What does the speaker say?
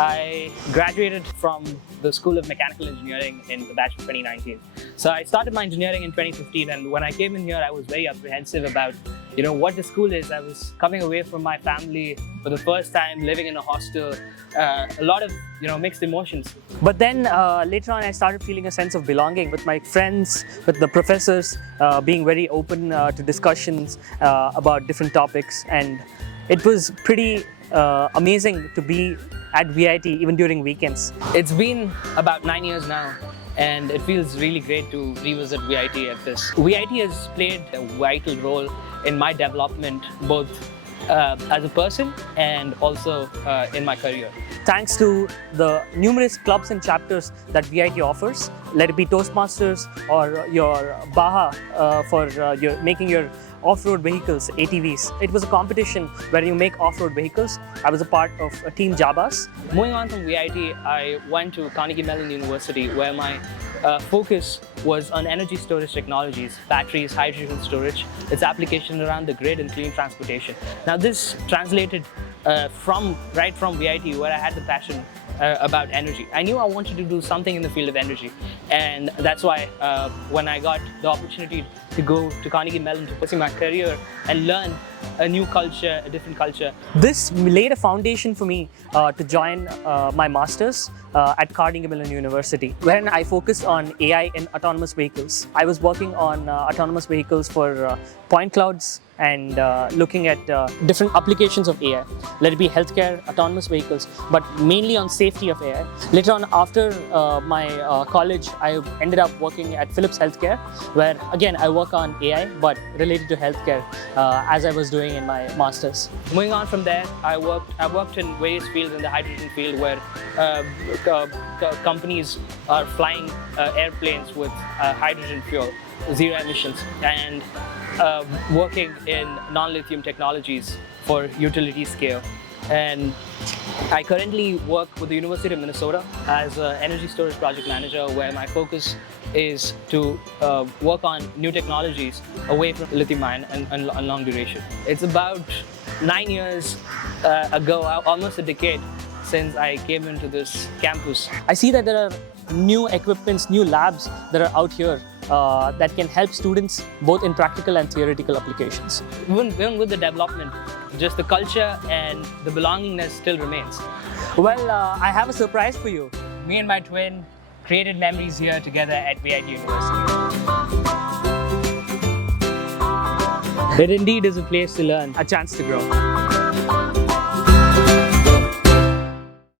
I graduated from the School of Mechanical Engineering in the batch of 2019. So I started my engineering in 2015, and when I came in here, I was very apprehensive about what the school is. I was coming away from my family for the first time, living in a hostel, a lot of mixed emotions. But then later on, I started feeling a sense of belonging with my friends, with the professors, being very open to discussions about different topics, and it was pretty amazing to be at VIT even during weekends. It's been about 9 years now, and it feels really great to revisit VIT at this. VIT has played a vital role in my development, both as a person and also in my career. Thanks to the numerous clubs and chapters that VIT offers, let it be Toastmasters or your Baha for making your off-road vehicles, ATVs. It was a competition where you make off-road vehicles. I was a part of a team Jabas. Moving on from VIT, I went to Carnegie Mellon University, where my focus was on energy storage technologies, batteries, hydrogen storage, its application around the grid and clean transportation. Now this translated right from VIT, where I had the passion about energy. I knew I wanted to do something in the field of energy, and that's why when I got the opportunity to go to Carnegie Mellon to pursue my career and learn a new culture, a different culture. This laid a foundation for me to join my master's at Carnegie Mellon University, when I focused on AI in autonomous vehicles. I was working on autonomous vehicles for point clouds and looking at different applications of AI. Let it be healthcare, autonomous vehicles, but mainly on safety of AI. Later on, after my college, I ended up working at Philips Healthcare, where again I work on AI, but related to healthcare, as I was doing in my master's. Moving on from there, I worked in various fields in the hydrogen field, where companies are flying airplanes with hydrogen fuel, zero emissions, and working in non-lithium technologies for utility scale. And I currently work with the University of Minnesota as an energy storage project manager, where my focus is to work on new technologies away from lithium-ion and long duration. It's about 9 years ago, almost a decade, since I came into this campus. I see that there are new equipments, new labs that are out here that can help students both in practical and theoretical applications. Even with the development, just the culture and the belongingness still remains. Well, I have a surprise for you. Me and my twin created memories here together at VIT University. It indeed is a place to learn, A chance to grow.